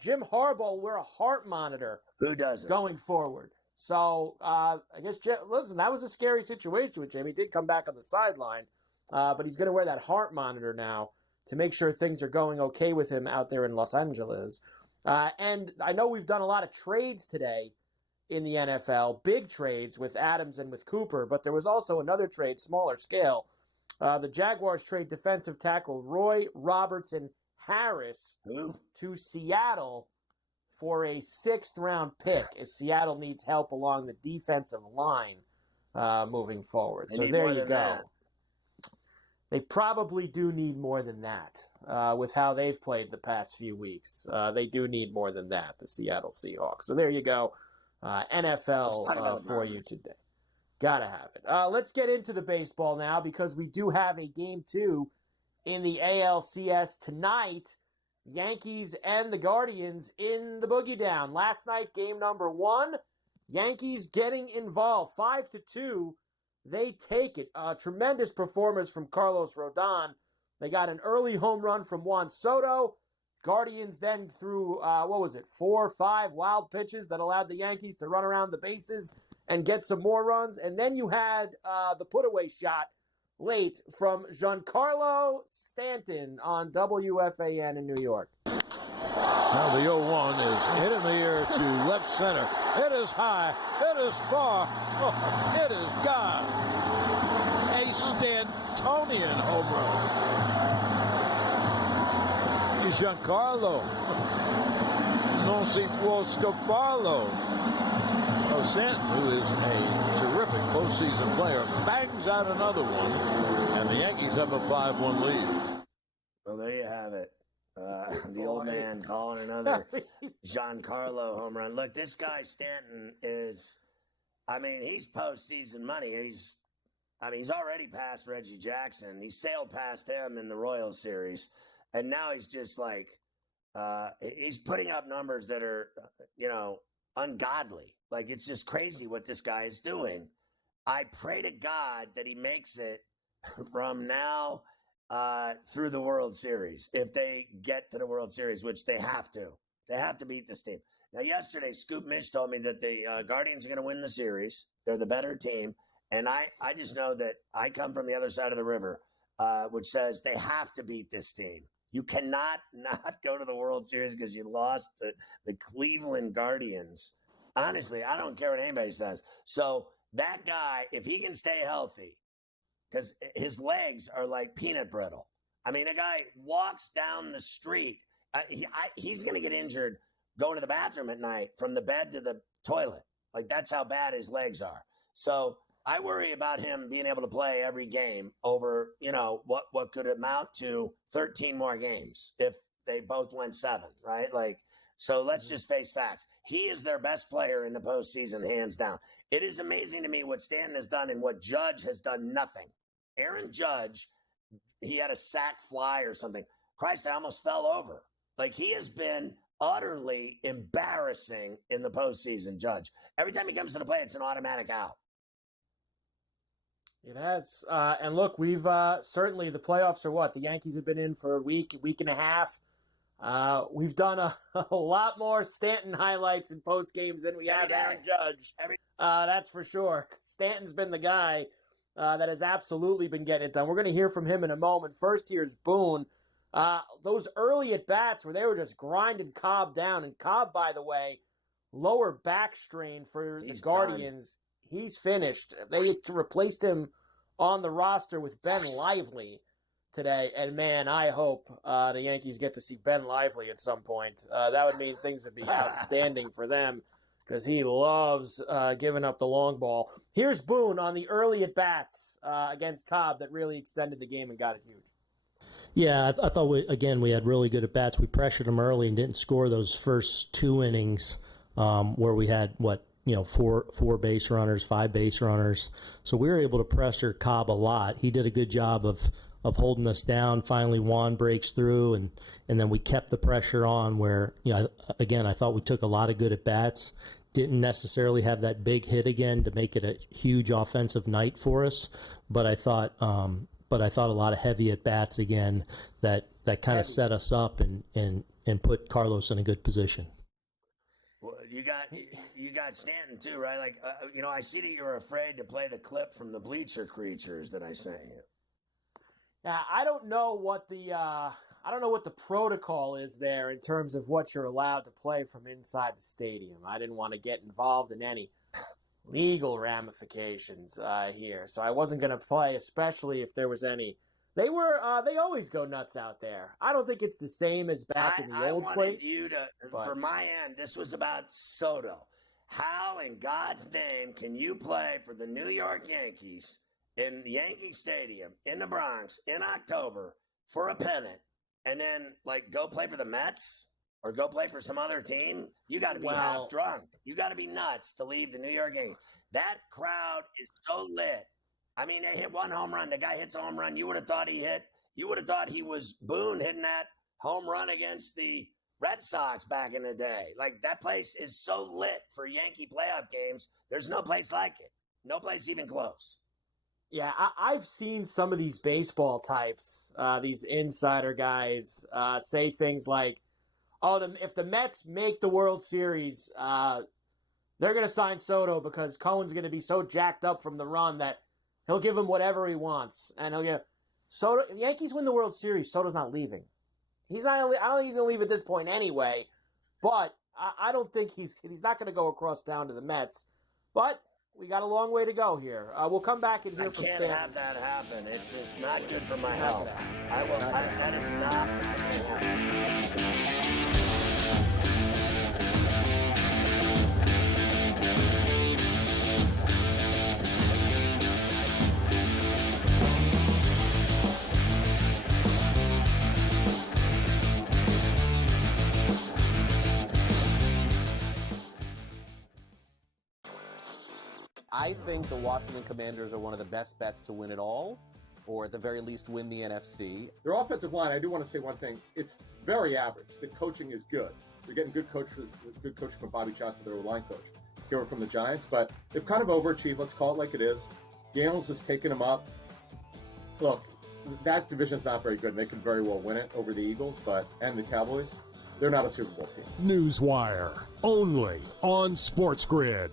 Jim Harbaugh will wear a heart monitor. Who doesn't? Going forward. So, I guess, listen, that was a scary situation with Jim. He did come back on the sideline, but he's going to wear that heart monitor now to make sure things are going okay with him out there in Los Angeles. And I know we've done a lot of trades today in the NFL, big trades with Adams and with Cooper, but there was also another trade, smaller scale. The Jaguars trade defensive tackle Roy Robertson Harris to Seattle for a 6th-round pick, as Seattle needs help along the defensive line moving forward. So there you go. They probably do need more than that with how they've played the past few weeks. They do need more than that, the Seattle Seahawks. So there you go. NFL for you today. Gotta have it. Let's get into the baseball now because we do have a Game 2 in the ALCS tonight. Yankees and the Guardians in the Boogie Down. Last night, game number 1. Yankees getting involved. 5-2. They take it. Tremendous performance from Carlos Rodon. They got an early home run from Juan Soto. Guardians then threw, 4 or 5 wild pitches that allowed the Yankees to run around the bases and get some more runs. And then you had the put-away shot late from Giancarlo Stanton on WFAN in New York. Now the 0-1 is hit in the air to left center. It is high. It is far. Oh, it is gone. A Stantonian home run. Giancarlo. Non si può scaparlo. Stanton, who is a terrific postseason player, bangs out another one, and the Yankees have a 5-1 lead. Well, there you have it. The old man calling another Giancarlo home run. Look, this guy Stanton is, he's postseason money. He's already passed Reggie Jackson. He sailed past him in the Royals series, and now he's just like, he's putting up numbers that are, ungodly. Like, it's just crazy what this guy is doing. I pray to God that he makes it from now through the World Series if they get to the World Series, which they have to. They have to beat this team. Now, yesterday, Scoop Mitch told me that the Guardians are going to win the series. They're the better team. And I just know that I come from the other side of the river, which says they have to beat this team. You cannot not go to the World Series because you lost to the Cleveland Guardians. Honestly, I don't care what anybody says. So that guy, if he can stay healthy, because his legs are like peanut brittle. I mean, a guy walks down the street. He's going to get injured going to the bathroom at night from the bed to the toilet. Like, that's how bad his legs are. So I worry about him being able to play every game over, what could amount to 13 more games if they both went 7, right? Like, so let's just face facts. He is their best player in the postseason, hands down. It is amazing to me what Stanton has done and what Judge has done nothing. Aaron Judge, he had a sac fly or something. Christ, I almost fell over. Like, he has been utterly embarrassing in the postseason, Judge. Every time he comes to the plate, it's an automatic out. It has. And look, we've certainly, the playoffs are what? The Yankees have been in for a week and a half. We've done a lot more Stanton highlights in post games than we have Aaron Judge. That's for sure. Stanton's been the guy that has absolutely been getting it done. We're going to hear from him in a moment. First, here's Boone. Those early at-bats where they were just grinding Cobb down. And Cobb, by the way, lower back strain for the Guardians. Done. He's finished. They replaced him on the roster with Ben Lively today. And, man, I hope the Yankees get to see Ben Lively at some point. That would mean things would be outstanding for them because he loves giving up the long ball. Here's Boone on the early at-bats against Cobb that really extended the game and got it huge. Yeah, I thought, we had really good at-bats. We pressured them early and didn't score those first 2 innings where we had, 4 base runners, 5 base runners. So we were able to pressure Cobb a lot. He did a good job of holding us down. Finally, Juan breaks through, and then we kept the pressure on where, I thought we took a lot of good at-bats. Didn't necessarily have that big hit again to make it a huge offensive night for us, but I thought a lot of heavy at-bats again that kind of set us up and put Carlos in a good position. Well, you got Stanton too, right? Like, I see that you're afraid to play the clip from the Bleacher Creatures that I sent you. Yeah, I don't know what the protocol is there in terms of what you're allowed to play from inside the stadium. I didn't want to get involved in any legal ramifications here, so I wasn't going to play, especially if there was any. They always go nuts out there. I don't think it's the same as back in the old place. For my end, this was about Soto. How in God's name can you play for the New York Yankees in Yankee Stadium in the Bronx in October for a pennant and then go play for the Mets or go play for some other team? You got to be half drunk. You got to be nuts to leave the New York Yankees. That crowd is so lit. I mean, they hit 1 home run. The guy hits a home run. You would have thought he was Boone hitting that home run against the Red Sox back in the day. Like, that place is so lit for Yankee playoff games. There's no place like it. No place even close. Yeah, I've seen some of these baseball types, these insider guys, say things like, if the Mets make the World Series, they're going to sign Soto because Cohen's going to be so jacked up from the run that he'll give him whatever he wants. And Soto, the Yankees win the World Series, Soto's not leaving. I don't think he's going to leave at this point anyway, but I don't think he's not going to go across town to the Mets. But we got a long way to go here. We'll come back and hear from Stan. I can't have that happen. It's just not good for my health. That is not going to happen. I think the Washington Commanders are one of the best bets to win it all, or at the very least win the NFC. Their offensive line, I do want to say one thing. It's very average. The coaching is good. They're getting good coaching from Bobby Johnson, their line coach, here from the Giants. But they've kind of overachieved. Let's call it like it is. Daniels has taken them up. Look, that division's not very good. They could very well win it over the Eagles, and the Cowboys. They're not a Super Bowl team. Newswire, only on SportsGrid.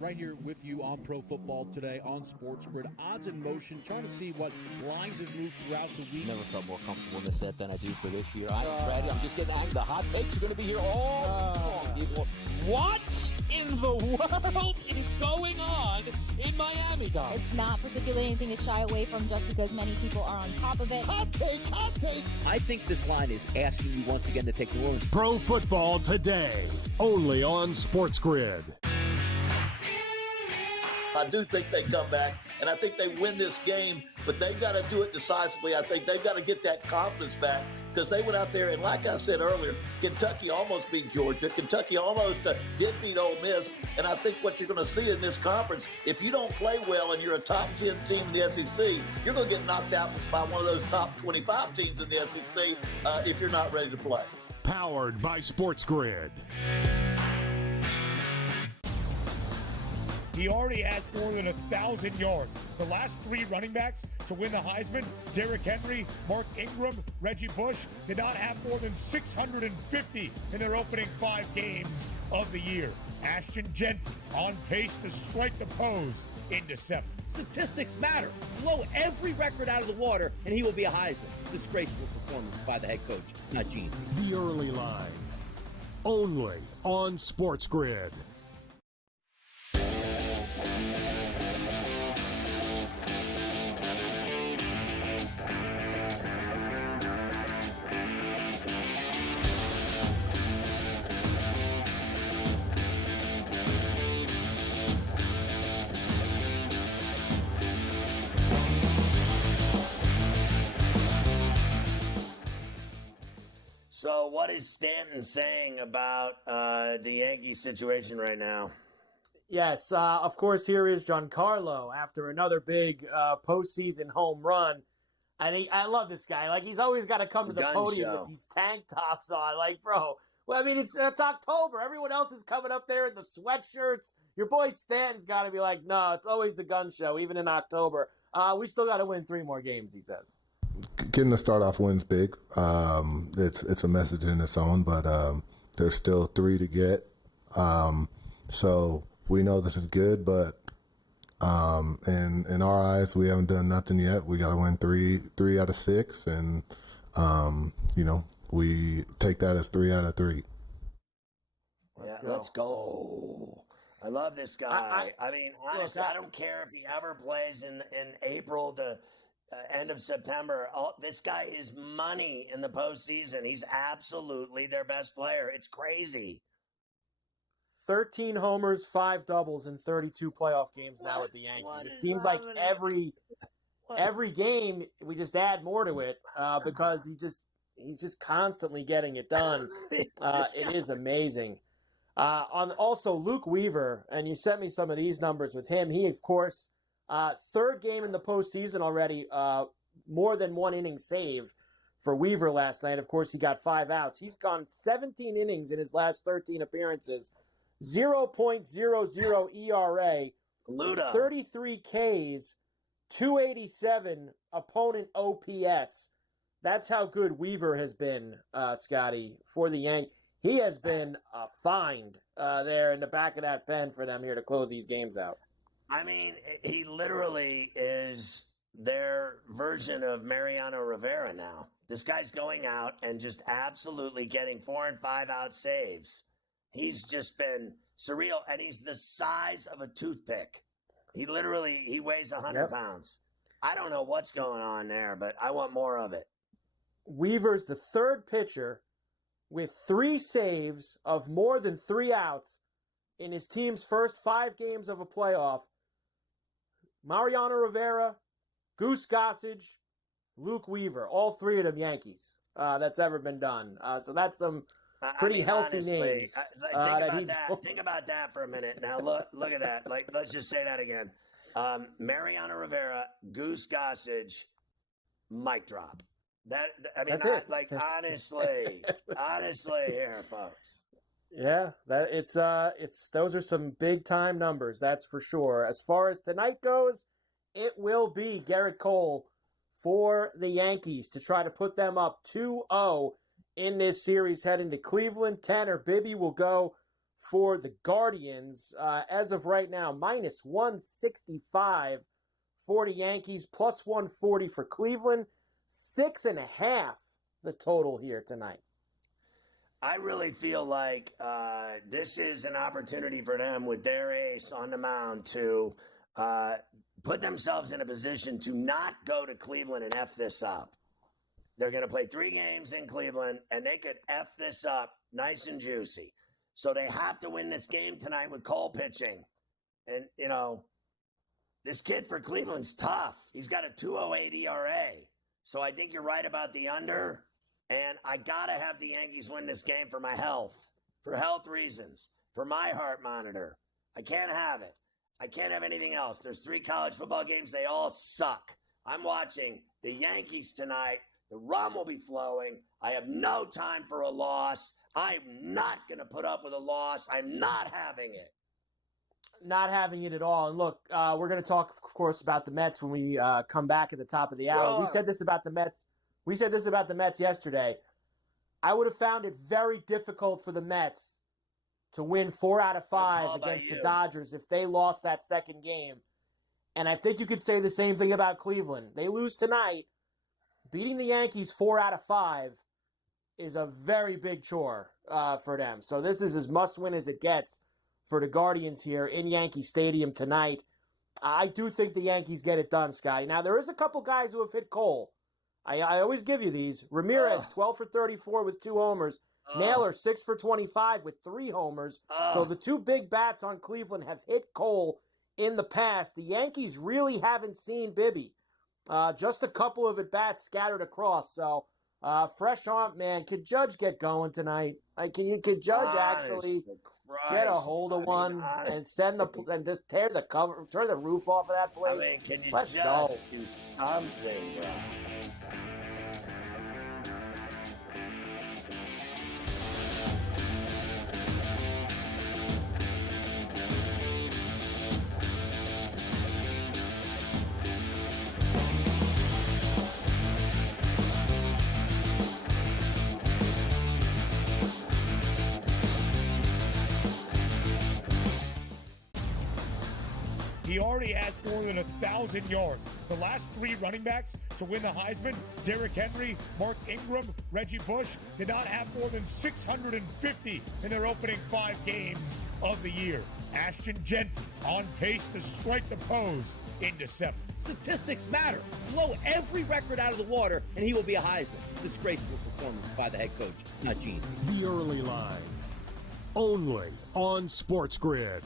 Right here with you on Pro Football Today on SportsGrid. Odds in motion, trying to see what lines have moved throughout the week. Never felt more comfortable in this set than I do for this year. I'm ready. I'm just getting angry. The hot takes are going to be here all long, people. What in the world is going on in Miami, Dom? It's not particularly anything to shy away from just because many people are on top of it. Hot take, hot take. I think this line is asking you once again to take New Orleans. Pro Football Today, only on SportsGrid. I do think they come back, and I think they win this game, but they've got to do it decisively. I think they've got to get that confidence back because they went out there, and like I said earlier, Kentucky almost beat Georgia. Kentucky almost did beat Ole Miss, and I think what you're going to see in this conference, if you don't play well and you're a top 10 team in the SEC, you're going to get knocked out by one of those top 25 teams in the SEC if you're not ready to play. Powered by SportsGrid. He already has more than 1,000 yards. The last three running backs to win the Heisman, Derrick Henry, Mark Ingram, Reggie Bush, did not have more than 650 in their opening 5 games of the year. Ashton Genty on pace to strike the pose in December. Statistics matter. Blow every record out of the water, and he will be a Heisman. Disgraceful performance by the head coach, Gene. The early line, only on SportsGrid. So what is Stanton saying about the Yankees situation right now? Yes, of course, here is Giancarlo after another big postseason home run. And I love this guy. Like, he's always got to come to the podium with these tank tops on. Like, bro, well, I mean, it's October. Everyone else is coming up there in the sweatshirts. Your boy Stanton's got to be like, no, it's always the gun show, even in October. We still got to win 3 more games, he says. Getting the start off wins big. It's a message in its own, but there's still 3 to get. So we know this is good, but in our eyes, we haven't done nothing yet. We got to win 3 out of 6, and we take that as 3 out of 3. Let's go. I love this guy. I mean, honestly, I don't care if he ever plays in April to end of September. This guy is money in the postseason. He's absolutely their best player. It's crazy. 13 homers, 5 doubles in 32 playoff games now with the Yankees. It seems like every game we just add more to it because he's just constantly getting it done. It is amazing. Also, Luke Weaver, and you sent me some of these numbers with him. He, of course, 3rd game in the postseason already, more than 1 inning save for Weaver last night. Of course, he got 5 outs. He's gone 17 innings in his last 13 appearances, 0.00 ERA, 33 Ks, 287 opponent OPS. That's how good Weaver has been, Scotty, for the Yankees. He has been a find there in the back of that pen for them here to close these games out. I mean, he literally is their version of Mariano Rivera now. This guy's going out and just absolutely getting 4 and 5 out saves. He's just been surreal, and he's the size of a toothpick. He weighs 100 pounds. I don't know what's going on there, but I want more of it. Weaver's the 3rd pitcher with 3 saves of more than 3 outs in his team's first 5 games of a playoff. Mariano Rivera, Goose Gossage, Luke Weaver, all 3 of them Yankees that's ever been done. So that's some pretty healthy honestly, names. Think about that for a minute. Now look at that. Like, let's just say that again. Mariano Rivera, Goose Gossage, mic drop. Honestly here, folks. Yeah, it's those are some big time numbers, that's for sure. As far as tonight goes, it will be Garrett Cole for the Yankees to try to put them up 2-0 in this series heading to Cleveland. Tanner Bibby will go for the Guardians. As of right now, minus 165 for the Yankees, plus 140 for Cleveland. 6.5 the total here tonight. I really feel like this is an opportunity for them with their ace on the mound to put themselves in a position to not go to Cleveland and F this up. They're going to play 3 games in Cleveland, and they could F this up nice and juicy. So they have to win this game tonight with Cole pitching. And, this kid for Cleveland's tough. He's got a 2.08 ERA. So I think you're right about the under. And I got to have the Yankees win this game for my health, for health reasons, for my heart monitor. I can't have it. I can't have anything else. There's 3 college football games. They all suck. I'm watching the Yankees tonight. The rum will be flowing. I have no time for a loss. I'm not going to put up with a loss. I'm not having it. Not having it at all. And look, we're going to talk, of course, about the Mets when we come back at the top of the hour. Sure. We said this about the Mets yesterday. I would have found it very difficult for the Mets to win 4 out of 5 against the Dodgers if they lost that second game. And I think you could say the same thing about Cleveland. They lose tonight. Beating the Yankees 4 out of 5 is a very big chore for them. So this is as must-win as it gets for the Guardians here in Yankee Stadium tonight. I do think the Yankees get it done, Scotty. Now, there is a couple guys who have hit Cole. I always give you these. Ramirez, 12 for 34 with 2 homers. Naylor, 6 for 25 with 3 homers. So the 2 big bats on Cleveland have hit Cole in the past. The Yankees really haven't seen Bibby. Just a couple of at-bats scattered across. So, fresh arm, man. Could Judge get going tonight? Could Judge actually get a hold of one and and just tear the roof off of that place? I mean, can you Let's just go. do something, bro? He already has more than 1,000 yards. The last 3 running backs to win the Heisman, Derrick Henry, Mark Ingram, Reggie Bush, did not have more than 650 in their opening 5 games of the year. Ashton Genty on pace to strike the pose in December. Statistics matter. Blow every record out of the water, and he will be a Heisman. Disgraceful performance by the head coach, not Gene. The Early Line, only on SportsGrid.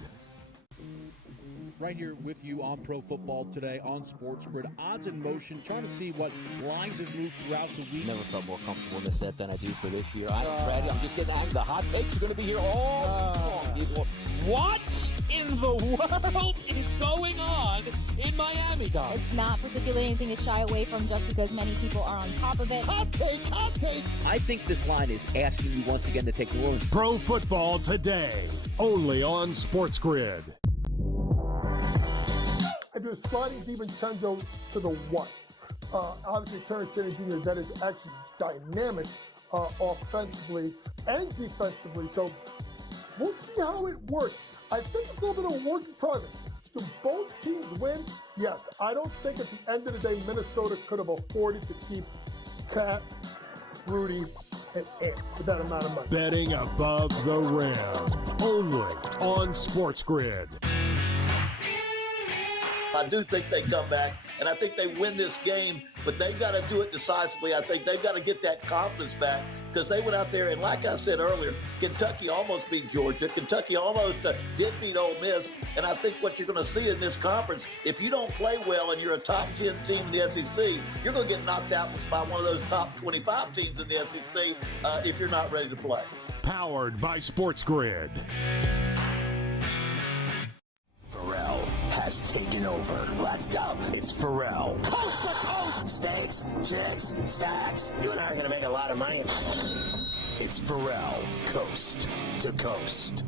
Right here with you on Pro Football Today on SportsGrid. Odds in motion, trying to see what lines have moved throughout the week. Never felt more comfortable in this set than I do for this year. I'm ready. I'm just getting angry. The hot takes are going to be here all long, people. What in the world is going on in Miami, Dom? It's not particularly anything to shy away from just because many people are on top of it. Hot take, hot take. I think this line is asking you once again to take the room. Pro Football Today, only on SportsGrid. I do a sliding DiVincenzo to the 1. Obviously, Terrence Shannon Jr., that is actually dynamic offensively and defensively. So we'll see how it works. I think it's a little bit of a work in progress. Do both teams win? Yes. I don't think at the end of the day, Minnesota could have afforded to keep Cat, Rudy, and Ant for that amount of money. Betting above the rim, only on SportsGrid. I do think they come back, and I think they win this game, but they've got to do it decisively. I think they've got to get that confidence back because they went out there, and like I said earlier, Kentucky almost beat Georgia. Kentucky almost did beat Ole Miss, and I think what you're going to see in this conference, if you don't play well and you're a top 10 team in the SEC, you're going to get knocked out by one of those top 25 teams in the SEC if you're not ready to play. Powered by SportsGrid. Ferrall has taken over. Let's go. It's Ferrall. Coast to coast. Steaks, chicks, stacks. You and I are going to make a lot of money. It's Ferrall. Coast to coast.